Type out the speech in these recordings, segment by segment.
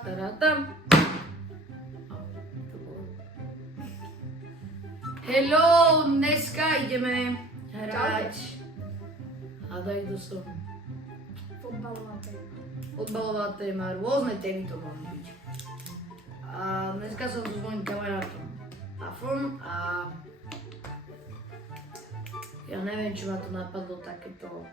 Taratam. Hello, dneska ideme hrať. Hádaj, kto som. Fotbalová téma, rôzne témy to môžu byť. A dneska som tu s mojím kamarátom Afom a ja neviem, čo ma to napadlo takéto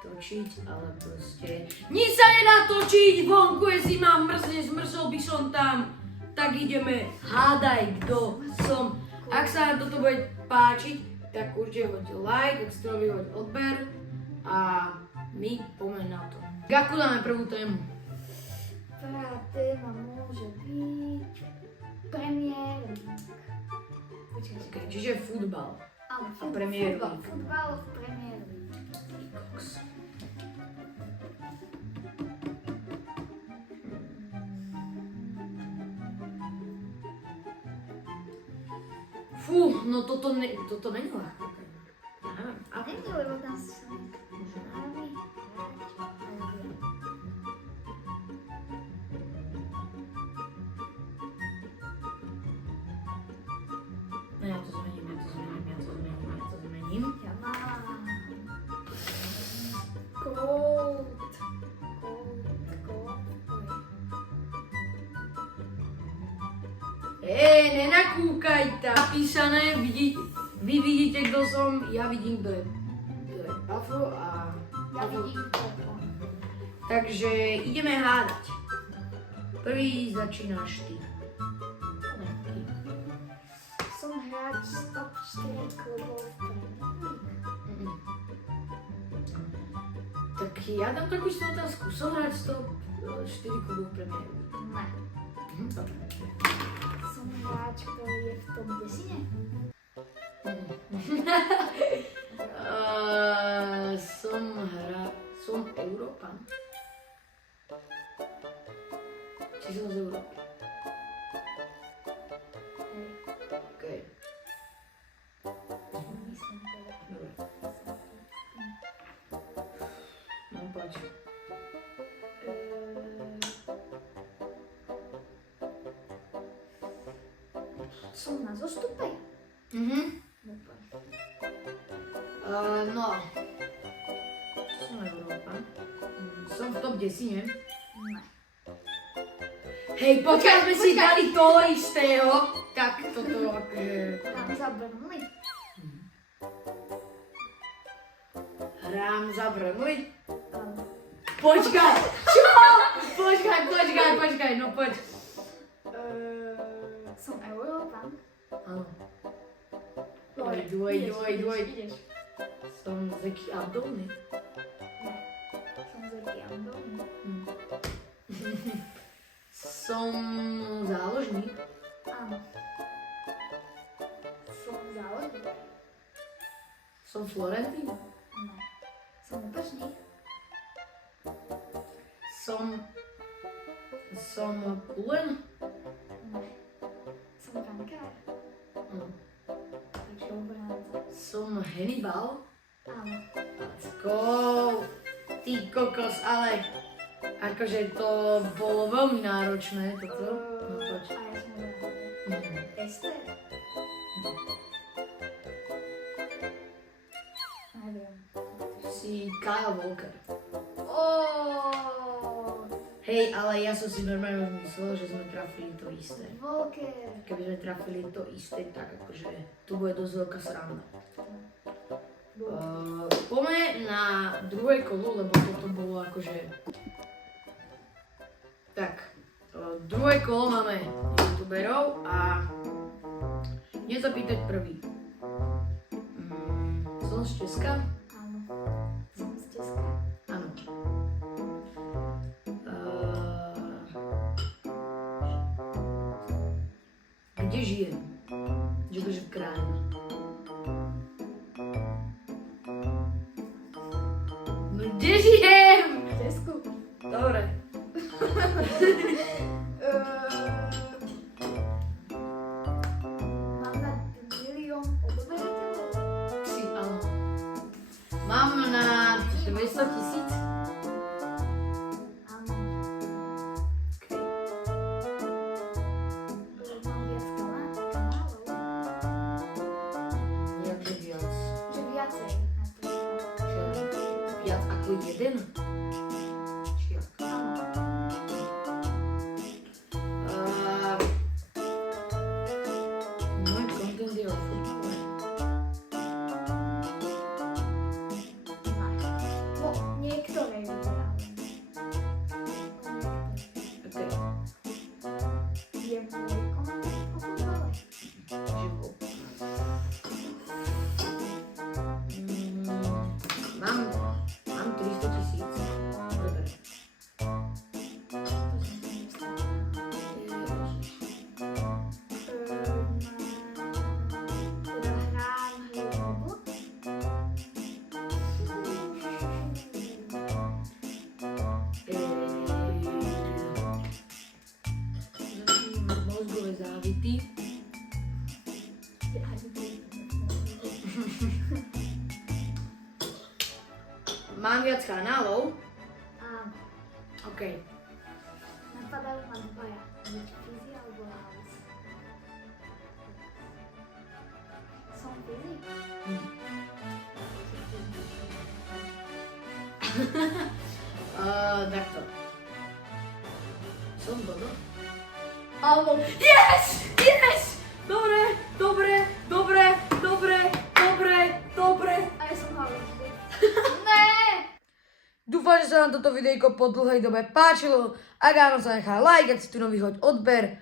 točiť, ale proste nič sa nedá točiť, vonku je zima, mrzne, zmrzol by som tam, tak ideme, hádaj, kto som. Ak sa vám toto bude páčiť, tak určite hoďte like, ak ste to hoď odber a my poďme na to. Akú dáme prvú tému? Prvá téma môže byť Premier League. Okay, čiže futbal. Áno, Premier League. Futbal v Premier League. Fú, no toto není ľahké. Neviem. A není, lebo tam sú známi hráči. No ja to zmením. Ja mám Gold. Nenakúkaj tam. Napísané, vy vidíte, kto som, ja vidím, kto je Afro a... Ja vidím to. Takže ideme hádať. Prvý začínaš ty. Ne, ty. Som hráč z top 4 klubov v Premier League. Tak ja dám takú istú otázku. Som hráč z top 4 klubov v Premier League. Ne. Dobre. Som hráč, ktorý je v top 10. Som Európan. Či som z Európy? Okej. Myslím teda. Dobre. No poď. Som na zostupe. No. Som Európan. Som v top 10, nie? Ne. Hej, pokiaľ sme si dali toho istého, tak toto akože... Tam za Burnley. Hrám za Burnley? Áno. Počkaj! Čo? Počkaj, no poď. Som Európan. Áno. Dobre, Dvoj. ideš. Som Zeki Abdulny. Ne. Som Zeki Abdulny. Som záložník. Áno. Som záložník. Som Florentín. Ne. Som útočník. Som Pulen. Ne. Som brankár. Takže obránca. Som Hannibal. Áno. Let's go. Ty kokos, ale akože to bolo veľmi náročné toto. No poď. A ja som obránca. Ester? Neviem. Si Kyle Walker. Óóóó. Hej, ale ja som si normálne myslel, že sme trafili to isté. Walker. Keby sme trafili to isté, tak akože tu bude dosť veľká sranda. Poďme na druhé kolo, lebo toto bolo akože... Tak, druhé kolo máme youtuberov a idem sa pýtať prvý. Som z Česka? Áno. Som z Česka. Áno. Kde žijem? Že krajina. No kde žijem? V Česku. Dobre. Mám na 1 milión odoberiteľov. Si, áno. Mám na 200 000. Áno. Okay. Tvůj jeden? Či jak? Áno. Môj content je o futbole. No, niektoré videá. Okay. Je môj kontent o futbale. Živou. Mám 300 000. Dobre. Teda hrám hry Roblox. Mozgové závity. Mám viac kanálov? Áno. OK. Napadajú ma dvaja. Buď Fizi alebo House. Som Fizi? Takto. Som Bodo? Alebo Yes! Yes! Dobre, dobre, dobre, dobre, dobre, dobre. a ja som House. Ne! Dúfam, že sa vám toto videjko po dlhej dobe páčilo. Ak áno, sa nechá like, ak si tu nový hoď odber.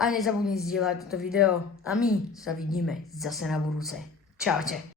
A nezabudni zdieľať toto video. A my sa vidíme zase na budúce. Čaute.